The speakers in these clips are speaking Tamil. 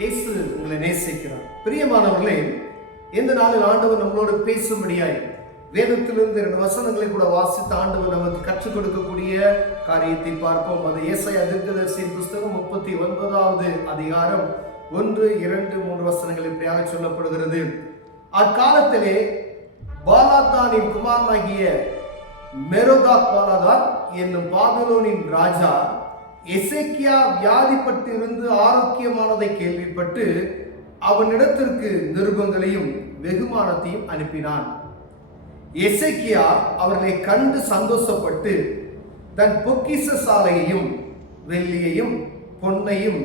இயேசு உங்களை நேசிக்கிறார். பிரியமானவர்களே, இந்த நாளில் ஆண்டவர் நம்மளோடு பேசும்படியாய் வேதத்திலிருந்து 2 வசனங்களை கூட வாசித்து ஆண்டவர் நமக்கு கற்றுக் கொடுக்கக்கூடிய காரியத்தை பார்ப்போம். அது ஏசாயா தீர்க்கதரிசியின் புஸ்தகம் 39வது அதிகாரம் 1, 2, 3 வசனங்கள் இப்படியாக சொல்லப்படுகிறது. அக்காலத்திலே பாலாத்தானின் குமாரனாகிய மெரோதாக் பாலாதான் என்னும் பாபிலோனின் ராஜா எசேக்கியா வியாதிப்பட்டிருந்து ஆரோக்கியமானதை கேள்விப்பட்டு அவனிடத்திற்கு நிருபங்களையும் வெகுமானத்தையும் அனுப்பினான். எசேக்கியா அவர்களை கண்டு சந்தோஷப்பட்டு தன் பொக்கிஷ சாலையையும் வெள்ளியையும் பொன்னையும்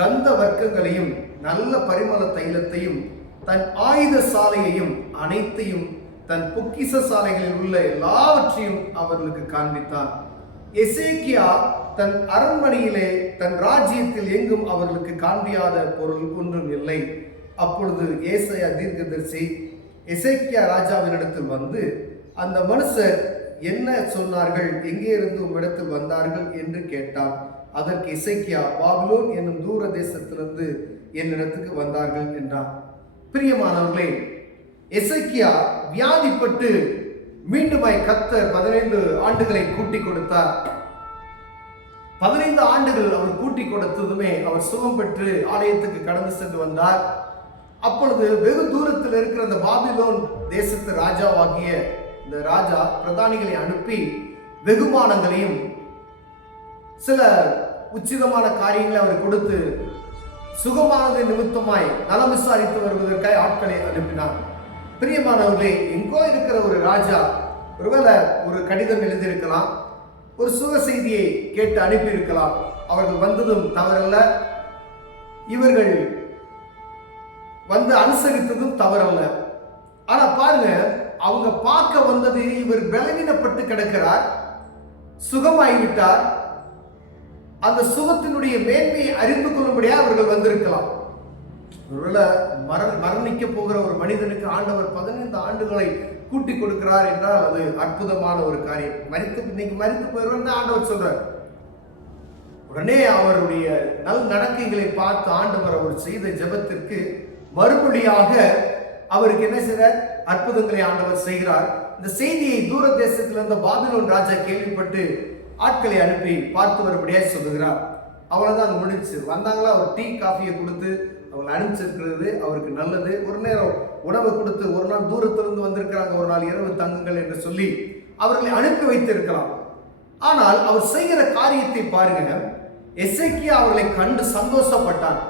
கந்த வர்க்கங்களையும் நல்ல பரிமள தைலத்தையும் தன் ஆயுத சாலையையும் அனைத்தையும் தன் பொக்கிஷ சாலைகளில் உள்ள எல்லாவற்றையும் அவர்களுக்கு காண்பித்தான். எசேக்கியா தன் அரண்மனையிலே தன் ராஜ்யத்தில் எங்கும் அவர்களுக்கு காண்பியாத பொருள் ஒன்றும் இல்லை. அப்பொழுது ஏசாயா தீர்க்கதரிசி எசேக்கியா ராஜாவினிடத்தில் வந்து, அந்த மனுஷர் என்ன சொன்னார்கள், எங்கே இருந்து உம்மிடத்தில் வந்தார்கள் என்று கேட்டான். அதற்கு எசேக்கியா, பாபிலோன் என்னும் தூர தேசத்திலிருந்து என்னிடத்துக்கு வந்தார்கள் என்றான். பிரியமானவர்களே, எசேக்கியா வியாதிப்பட்டு மீண்டுமாய் கர்த்தர் 15 ஆண்டுகளை கூட்டி கொடுத்தார். 15 ஆண்டுகள் அவர் கூட்டி கொடுத்ததுமே அவர் சுகம் பெற்று ஆலயத்துக்கு கடந்து சென்று வந்தார். அப்பொழுது வெகு தூரத்தில் இருக்கிற அந்த பாபிலோன் தேசத்து ராஜாவாகிய இந்த ராஜா பிரதானிகளை அனுப்பி வெகுமானங்களையும் சில உச்சிதமான காரியங்களை அவர் கொடுத்து சுகமானது நிமித்தமாய் நலம் விசாரித்து வருவதற்காக ஆட்களை அனுப்பினார். பிரியமானவர்களே, எங்கோ இருக்கிற ஒரு ராஜா ஒருவேளை ஒரு கடிதம் எழுதியிருக்கலாம், ஒரு சுக செய்தியை கேட்டு அனுப்பியிருக்கலாம். அவர்கள் வந்ததும் தவறல்ல, இவர்கள் வந்து அனுசரித்ததும் தவறல்ல. ஆனா பாருங்க, அவங்க பார்க்க வந்தது இவர் பலவீனப்பட்டு கிடக்கிறார், சுகமாகிவிட்டார். அந்த சுகத்தினுடைய மேன்மையை அறிந்து கொள்ளும்படியா அவர்கள் வந்திருக்கலாம். ஒருவேளை மரணிக்க போகிற ஒரு மனிதனுக்கு ஆண்டவர் 15 ஆண்டுகளை கூட்டி கொடுக்கிறார் என்றால் அது அற்புதமான ஒரு காரியம். இன்னைக்கு மரித்து போயிடுவோம் ஆண்டவர் சொல்றார். உடனே அவருடைய நல் நடக்கைகளை பார்த்து ஆண்டவர் அவர் செய்த ஜெபத்திற்கு மறுபடியாக அவருக்கு என்ன செய்றார், அற்புதங்களை ஆண்டவர் செய்கிறார். இந்த செய்தியை தூர தேசத்தில் இருந்த பாபிலோன் ராஜா கேள்விப்பட்டு ஆட்களை அனுப்பி பார்த்து வரும்படியா சொல்லுகிறார். அவ்வளவுதான் முடிஞ்சு. வந்தாங்களா, ஒரு டீ காஃபியை கொடுத்து அவங்களை அனுப்பிச்சிருக்கிறது அவருக்கு நல்லது. ஒரு நேரம் உணவை கொடுத்து, ஒரு நாள் தூரத்திலிருந்து வந்திருக்கிறாங்க, ஒரு நாள் இரவு தங்குங்கள் என்று சொல்லி அவர்களை அனுப்பி வைத்திருக்கலாம். ஆனால் அவர் செய்கிற காரியத்தை பாருங்க. எசேக்கியா அவர்களை கண்டு சந்தோஷப்பட்டான்.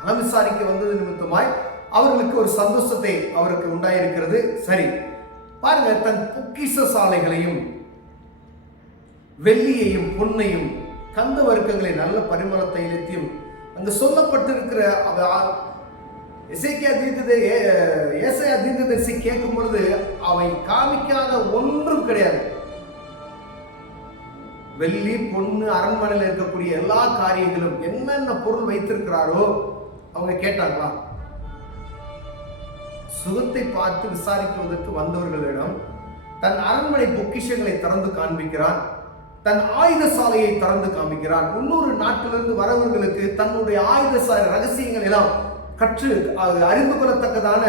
நலம் விசாரிக்க வந்தது நிமித்தமாய் அவர்களுக்கு ஒரு சந்தோஷத்தை அவருக்கு உண்டாயிருக்கிறது. சரி பாருங்க, தன் பொக்கிஷ சாலைகளையும் வெள்ளியையும் பொன்னையும் கந்த வர்க்கங்களை நல்ல பரிமள தைலத்தையும் அங்கு சொல்லப்பட்டிருக்கிற ஏசாயா தீர்க்கதரிசி கேட்கும் பொழுது அவை காமிக்காத ஒன்றும் கிடையாது. வெள்ளி பொண்ணு அரண்மனையில் இருக்கக்கூடிய எல்லா காரியங்களும் என்னென்ன பொருள் வைத்திருக்கிறாரோ அவங்க கேட்டாங்களா? சுகத்தை பார்த்து விசாரிக்குவதற்கு வந்தவர்களிடம் தன் அரண்மனை பொக்கிஷங்களை திறந்து காண்பிக்கிறான், தன் ஆயுத சாலையை திறந்து காமிக்கிறான். 300 நாட்டிலிருந்து வரவர்களுக்கு தன்னுடைய ஆயுத சாலை ரகசியங்கள் எல்லாம் கற்று அறிந்து கொள்ளத்தக்கதான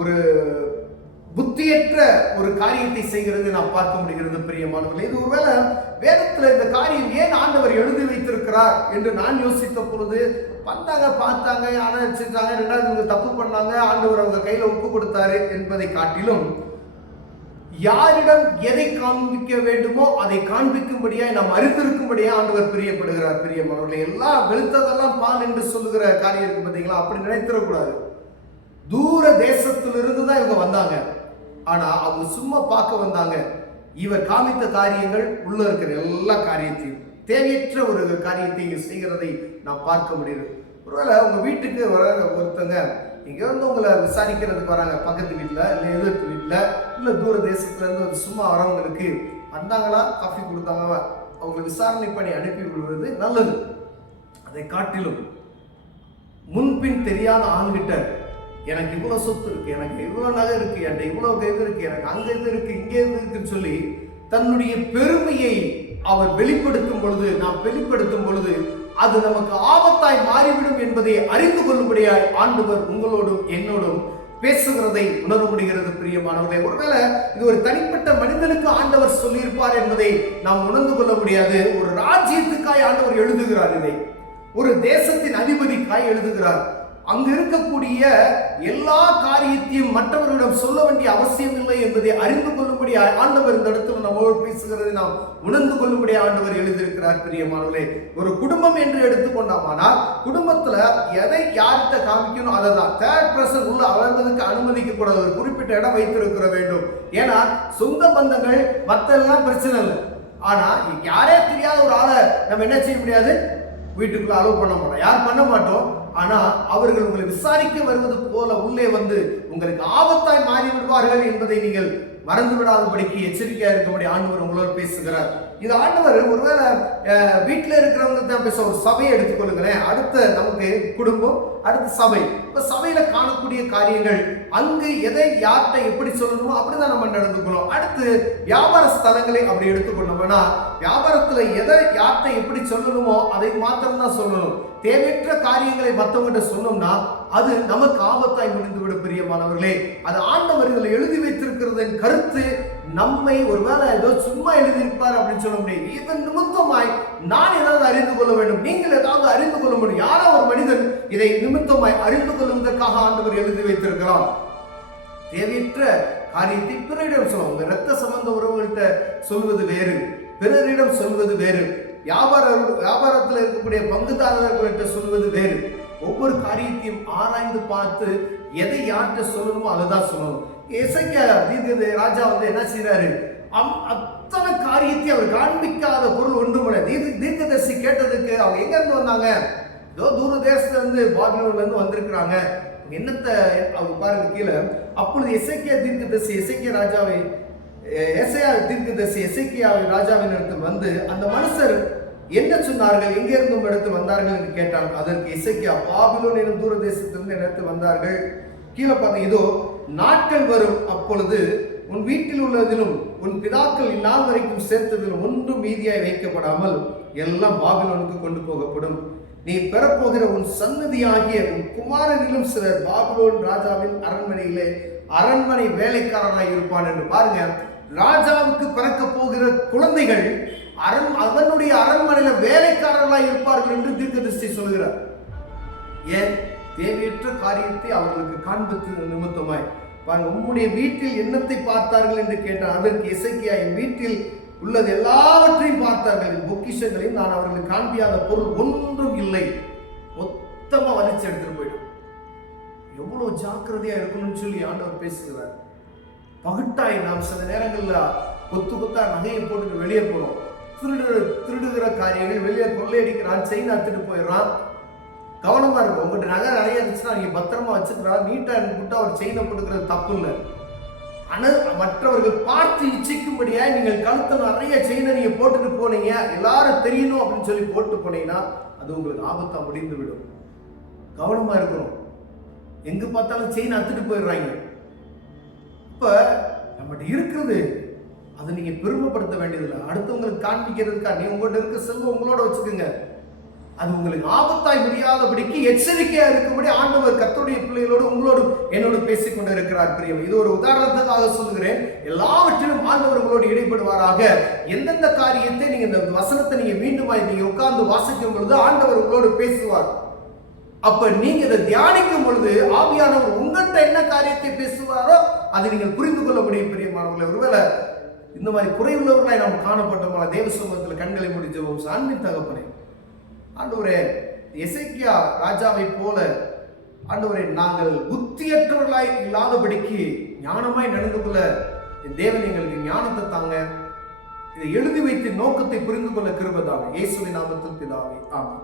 ஒரு புத்தியற்ற ஒரு காரியத்தை செய்கிறது நாம் பார்க்க முடிகிறது. பிரியமானவர்களே, இது ஒருவேளை வேதத்தில் இந்த காரியம் ஏன் ஆண்டவர் எழுதி வைத்திருக்கிறார் என்று நான் யோசித்த பொழுது, வந்தாங்க, பார்த்தாங்க, அனுப்பிச்சிட்டாங்க, 2வது இவங்க தப்பு பண்ணாங்க, ஆண்டவர் அவங்க கையில ஒப்பு கொடுத்தாரு என்பதை காட்டிலும் யாரிடம் எதை காண்பிக்க வேண்டுமோ அதை காண்பிக்கும்படியா நாம் அறிந்திருக்கும்படியா ஆண்டவர் பிரியப்படுகிறார். பிரியமானவர்களே, எல்லாம் வெளுத்ததெல்லாம் பால் என்று சொல்லுகிற காரியம் இருக்கு பார்த்தீங்களா? அப்படி நினைத்திடக்கூடாது. தூர தேசத்திலிருந்து தான் இவங்க வந்தாங்க. ஆனா அவங்க சும்மா பார்க்க வந்தாங்க. இவர் காமித்த காரியங்கள் உள்ள இருக்கிற எல்லா காரியத்தையும், தேவையற்ற ஒரு காரியத்தை இங்க செய்கிறதை நாம் பார்க்க முடியுது. ஒருவேளை உங்க வீட்டுக்கு வர ஒருத்தங்க இங்க வந்து உங்களை விசாரிக்கிறதுக்கு வராங்க, பக்கத்து வீட்டுல இல்ல எதிர்த்து வீட்டுல இல்ல தூர தேசத்துல இருந்து சும்மா வரவங்களுக்கு வந்தாங்களா, காஃபி கொடுத்தாங்க, அவங்களை விசாரணை பண்ணி அனுப்பி விடுவது நல்லது. அதை காட்டிலும் முன்பின் தெரியாத ஆண்கிட்ட எனக்கு இவ்வளவு சொத்து இருக்கு, எனக்கு இவ்வளவு நகை இருக்கு, என்கிட்ட இவ்வளவு இது இருக்கு, எனக்கு அங்க இது இருக்கு, இங்கே இது இருக்குன்னு சொல்லி தன்னுடைய பெருமையை அவர் வெளிப்படுத்தும் பொழுது, நாம் வெளிப்படுத்தும் பொழுது அது நமக்கு ஆபத்தாய் மாறிவிடும் என்பதை அறிந்து கொள்ளும்படியாய் ஆண்டவர் உங்களோடும் என்னோடும் பேசுகிறதை உணர முடிகிறது. பிரியமானவர்களே, ஒருவேளை இது ஒரு தனிப்பட்ட மனிதனுக்கு ஆண்டவர் சொல்லியிருப்பார் என்பதை நாம் உணர்ந்து கொள்ள முடியாது. ஒரு ராஜ்யத்துக்காய் ஆண்டவர் எழுதுகிறார், இதை ஒரு தேசத்தின் அதிபதிக்காய் எழுதுகிறார். அங்கு இருக்கக்கூடிய எல்லா காரியத்தையும் மற்றவர்களிடம் சொல்ல வேண்டிய அவசியம் இல்லை என்பதை அறிந்து கொள்ளும்படி ஆண்டவர் இந்த இடத்துல நம்மோடு பேசுகிறதை நாம் உணர்ந்து கொள்ளும்படி ஆண்டவர் எழுதியிருக்கிறார். பிரியமானவர்களே, ஒரு குடும்பம் என்று எடுத்துக்கொண்டாமானால் குடும்பத்துல எதை யார்கிட்ட காமிக்கணும் அதை தான் தேர்ட் பர்சன் உள்ள அவர்களுக்கு அனுமதிக்க கூடாது. ஒரு குறிப்பிட்ட இடம் வைத்திருக்கிற வேண்டும். ஏன்னா சொந்த பந்தங்கள் மற்ற எல்லாம் பிரச்சனை இல்லை. ஆனா யாரே தெரியாத ஒரு ஆளை நம்ம என்ன செய்ய முடியாது, வீட்டுக்குள்ள அலோவ் பண்ண மாட்டோம், யார் பண்ண மாட்டோம். ஆனா அவர்கள் உங்களை விசாரிக்க வருவது போல உள்ளே வந்து உங்களுக்கு ஆபத்தாய் மாறி விடுவார்கள் என்பதை நீங்கள் மறந்து விடாதபடிக்கு எச்சரிக்கையா இருக்கும்படி ஆண்டவர் உங்களோடு பேசுகிறார். இது ஆண்டவர் ஒருவேளை வீட்டில் இருக்கிறவங்க தான் பேச. ஒரு சபையை எடுத்துக்கொள்ளுங்களேன். அடுத்த நமக்கு குடும்பம், அடுத்த சபை. இப்ப சபையில காணக்கூடிய காரியங்கள் அங்கு எதை யார்கிட்ட எப்படி சொல்லணுமோ அப்படிதான் நம்ம நடந்துக்கணும். அடுத்து வியாபார ஸ்தலங்களை அப்படி எடுத்துக்கொண்டோம்னா வியாபாரத்துல எதை யார்கிட்ட எப்படி சொல்லணுமோ அதை மாத்திரம் தான் சொல்லணும். தேவையற்ற காரியங்களை மற்றவங்கிட்ட சொன்னோம்னா அது நமக்கு ஆபத்தாய் முடிந்துவிட. பிரியமானவர்களே, அது ஆண்டவர் இதில் எழுதி வைத்திருக்கிறதன் கருத்து நம்மை ஒருவேளை ஏதோ சும்மா எழுதியிருப்பார் அப்படின்னு சொல்ல முடியும். இதன் நிமித்தமாய் நான் ஏதாவது அறிந்து கொள்ள வேண்டும், நீங்கள் ஏதாவது அறிந்து கொள்ள முடியும். யாரோ ஒரு மனிதன் இதை நிமித்தமாய் அறிந்து கொள்வதற்காக ஆண்டவர் எழுதி வைத்திருக்கிறார். தேவையற்ற காரியத்தை பிறரிடம் சொல்லுவோம். உங்க ரத்த சம்பந்த உறவுகள்கிட்ட சொல்வது வேறு, பிறரிடம் சொல்வது வேறு, வியாபாரத்தில் இருக்கக்கூடிய பங்குதாரர்கள்ட்ட சொல்வது வேறு. ஒவ்வொரு காரியத்தையும் ஆராய்ந்து பார்த்து எதை யார்கிட்ட சொல்லணுமோ அதை தான் சொல்லணும். எசேக்கியா ராஜா என்ன செய்யறாரு, அத்தனை காரியத்தை அவர் காண்பிக்காத பொருள் ஒன்றும் தீர்க்கதரிசி கேட்டதுக்கு அவங்க எங்க இருந்து வந்தாங்க, ஏதோ தூர தேசத்துல இருந்து பாபிலோன்ல இருந்து வந்திருக்கிறாங்க. என்னத்தை அவங்க பாருங்க கீழே. அப்பொழுது எசேக்கியா தீர்க்கதரிசி எசேக்கியா ராஜாவின் இடத்தில் வந்து அந்த மனுஷர் என்ன சொன்னார்கள், எங்க இருந்தும் இடத்தில் வந்தார்கள் என்று கேட்டான். அதற்கு எசேக்கியா, பாபிலோன் எனும் தூர தேசத்திலிருந்து இடத்தில் வந்தார்கள். கீழே பார்த்து, இதோ நாட்கள் வரும், அப்பொழுது உன் வீட்டில் உள்ளதிலும் உன் பிதாக்கள் இந்நாள் வரைக்கும் சேர்த்ததிலும் ஒன்றும் மீதியாய் வைக்கப்படாமல் எல்லாம் பாபிலோனுக்கு கொண்டு போகப்படும். நீ பெறப்போகிற உன் சன்னதியாகிய உன் குமாரனிலும் சிலர் பாபிலோன் ராஜாவின் அரண்மனையிலே அரண்மனை வேலைக்காரனாய் இருப்பான் என்று. பாருங்க, ராஜாவுக்கு பிறக்க போகிற குழந்தைகள் அவனுடைய அரண்மனையில வேலைக்காரர்களாய் இருப்பார்கள் என்று தீர்க்கதரிசி சொல்கிறார். ஏன்? தேவையற்ற காரியத்தை அவர்களுக்கு காண்பித்து நிமித்தமாய். உம்முடைய வீட்டில் என்னத்தை பார்த்தார்கள் என்று கேட்டார். அதற்கு எசேக்கியா, என் வீட்டில் உள்ளது எல்லாவற்றையும் பார்த்தார்கள், என் பொக்கிஷங்களையும் நான் அவர்களுக்கு காண்பியாத பொருள் ஒன்றும் இல்லை. மொத்தமா வலிச்சு எடுத்துட்டு போயிடும். எவ்வளவு ஜாக்கிரதையா இருக்கணும்னு சொல்லி ஆண்டவர் பேசுகிறார். பகட்டாய் நாம் சில நேரங்கள்ல கொத்தா நகையை போட்டு வெளியே போறோம். திருடுகிற காரியங்கள், வெளியே கொள்ளையடிக்கிறான், செயின் அத்துட்டு போயிடுறான். கவனமா இருக்கும். உங்கள்கிட்ட நகை நிறைய இருந்துச்சுன்னா நீங்க பத்திரமா வச்சுக்கிறா, நீட்டா போட்டு அவர் செயினை போட்டுக்கிறது தப்பு இல்லை. ஆனால் மற்றவர்கள் பார்த்து இச்சிக்கும்படியா நீங்கள் கழுத்தில் நிறைய செயினை நீங்க போட்டுட்டு போனீங்க, எல்லாரும் தெரியணும் அப்படின்னு சொல்லி போட்டு போனீங்கன்னா அது உங்களுக்கு ஆபத்தா முடிந்து விடும். கவனமா இருக்கணும். எங்க பார்த்தாலும் செயின் அத்துட்டு போயிடுறாங்க. இப்ப நம்மகிட்ட இருக்கிறது அதை நீங்க பெருமைப்படுத்த வேண்டியதில்லை, அடுத்தவங்களுக்கு காண்பிக்கிறதுக்கா. நீ உங்கள்கிட்ட இருக்க செல்வம் உங்களோட வச்சுக்கோங்க. அது உங்களுக்கு ஆபத்தாய் முடியாதபடிக்கு எச்சரிக்கையா இருக்கும்படி ஆண்டவர் கர்த்தருடைய பிள்ளைகளோடு உங்களோடு என்னோடு பேசிக் கொண்டு இருக்கிறார். பிரியம், இது ஒரு உதாரணத்துக்காக சொல்லுகிறேன். எல்லாவற்றிலும் ஆண்டவர் உங்களோடு ஈடுபடுவாராக. எந்தெந்த காரியத்தை நீங்க இந்த வசனத்தை நீங்க மீண்டும் நீங்க உட்கார்ந்து வாசிக்கும் பொழுது ஆண்டவர் உங்களோடு பேசுவார். அப்ப நீங்க இதை தியானிக்கும் பொழுது ஆவியானவர் உங்கள்கிட்ட என்ன காரியத்தை பேசுவாரோ அதை நீங்கள் புரிந்து கொள்ள முடியும். பிரியமானவர்களே, ஒருவேளை இந்த மாதிரி குறைவுள்ளவர்களாய் நாம் காணப்பட்டோம். தேவ சமூகத்தில் கண்களை மூடி ஜெபம். அன்பின் தகப்பனே, ஆண்டவரே, எசேக்கியா ராஜாவை போல ஆண்டவரே நாங்கள் புத்தியற்றவர்களாய் இல்லாதபடிக்கு ஞானமாய் நடந்து கொள்ள தேவன் எங்களுக்கு ஞானத்தை தாங்க. இதை எழுதி வைத்து நோக்கத்தை புரிந்து கொள்ள கிருபை தாங்க. இயேசுவின் நாமத்தில் பிதாவே, ஆமென்.